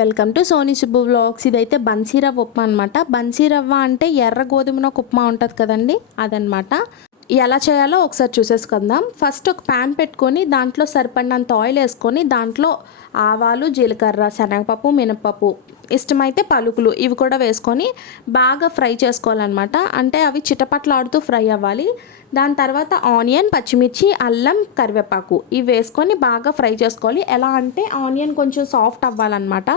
Welcome to Soni Subbu vlogs. ఇదైతే బన్సీ రవ్వ ఉప్మా అనమాట. బన్సీ రవ్వ అంటే ఎర్ర గోధుమలో ఉప్మా ఉంటుంది కదండి, అదనమాట. ఎలా చేయాలో ఒకసారి చూసేసుకుందాం. ఫస్ట్ ఒక ప్యాన్ పెట్టుకొని దాంట్లో సరిపడినంత ఆయిల్ వేసుకొని దాంట్లో ఆవాలు, జీలకర్ర, శనగపప్పు, మినపప్పు, ఇష్టమైతే పలుకులు ఇవి కూడా వేసుకొని బాగా ఫ్రై చేసుకోవాలన్నమాట. అంటే అవి చిటపట్లాడుతూ ఫ్రై అవ్వాలి. దాని తర్వాత ఆనియన్, పచ్చిమిర్చి, అల్లం, కరివేపాకు ఇవి వేసుకొని బాగా ఫ్రై చేసుకోవాలి. ఎలా అంటే ఆనియన్ కొంచెం సాఫ్ట్ అవ్వాలన్నమాట.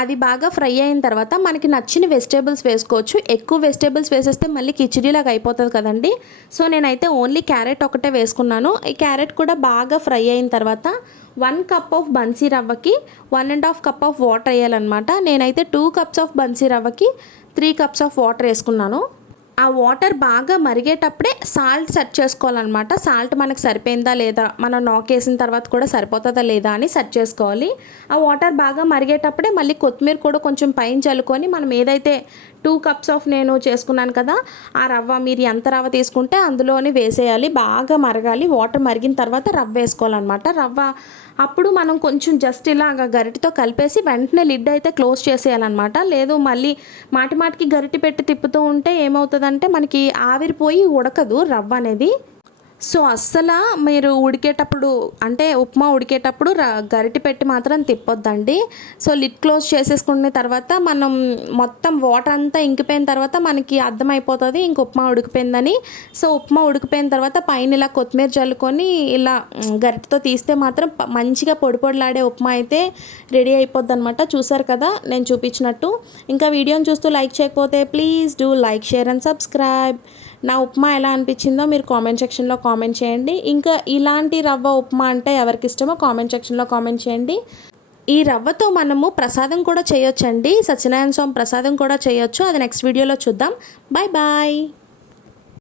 అది బాగా ఫ్రై అయిన తర్వాత మనకి నచ్చిన వెజిటేబుల్స్ వేసుకోవచ్చు. ఎక్కువ వెజిటేబుల్స్ వేసేస్తే మళ్ళీ కిచిడీలాగా అయిపోతుంది కదండి. సో నేనైతే ఓన్లీ క్యారెట్ ఒకటే వేసుకున్నాను. ఈ క్యారెట్ కూడా బాగా ఫ్రై అయిన తర్వాత 1 కప్ ఆఫ్ బన్సీ రవ్వకి 1.5 కప్ ఆఫ్ వాటర్ వేయాలన్నమాట. నేనైతే 2 కప్స్ ఆఫ్ బన్సీ రవ్వకి 3 కప్స్ ఆఫ్ వాటర్ వేసుకున్నాను. ఆ వాటర్ బాగా మరిగేటప్పుడే సాల్ట్ సెట్ చేసుకోవాలన్నమాట. సాల్ట్ మనకు సరిపోయిందా లేదా, మనం నాకేసిన తర్వాత కూడా సరిపోతుందా లేదా అని సెట్ చేసుకోవాలి. ఆ వాటర్ బాగా మరిగేటప్పుడే మళ్ళీ కొత్తిమీర కూడా కొంచెం పైన చల్లుకొని మనం ఏదైతే 2 కప్స్ ఆఫ్ నేను చేసుకున్నాను కదా ఆ రవ్వ, మీరు ఎంత రవ్వ తీసుకుంటే అందులోనే వేసేయాలి. బాగా మరగాలి. వాటర్ మరిగిన తర్వాత రవ్వ వేసుకోవాలన్నమాట. రవ్వ అప్పుడు మనం కొంచెం జస్ట్ ఇలాగ గరిటతో కలిపేసి వెంటనే లిడ్ అయితే క్లోజ్ చేసేయాలన్నమాట. లేదు మళ్ళీ మాటికి గరిటె పెట్టి తిప్పుతూ ఉంటే ఏమవుతుందంటే మనకి ఆవిరిపోయి ఉడకదు రవ్వ అనేది. సో అస్సలు మీరు ఉడికేటప్పుడు అంటే ఉప్మా ఉడికేటప్పుడు గరిటె పెట్టి మాత్రం తిప్పొద్దండి. సో లిడ్ క్లోజ్ చేసేసుకున్న తర్వాత మనం మొత్తం వాటర్ అంతా ఇంకిపోయిన తర్వాత మనకి అర్థమైపోతుంది ఇంక ఉప్మా ఉడికిపోయిందని. సో ఉప్మా ఉడికిపోయిన తర్వాత పైన ఇలా కొత్తిమీర చల్లుకొని ఇలా గరిటెతో తీస్తే మాత్రం మంచిగా పొడి పొడిలాడే ఉప్మా అయితే రెడీ అయిపోద్ది అనమాట. చూసారు కదా నేను చూపించినట్టు. ఇంకా వీడియోని చూస్తూ లైక్ చేయకపోతే please do like, share and subscribe. నా ఉప్మా ఎలా అనిపించిందో మీరు కామెంట్ సెక్షన్లో కామెంట్ చేయండి. ఇంకా ఇలాంటి రవ్వ ఉప్మా అంటే ఎవరికి ఇష్టమో కామెంట్ సెక్షన్లో కామెంట్ చేయండి. ఈ రవ్వతో మనము ప్రసాదం కూడా చేయొచ్చండి. సత్యనారాయణ స్వామి ప్రసాదం కూడా చేయొచ్చు. అది నెక్స్ట్ వీడియోలో చూద్దాం. Bye bye.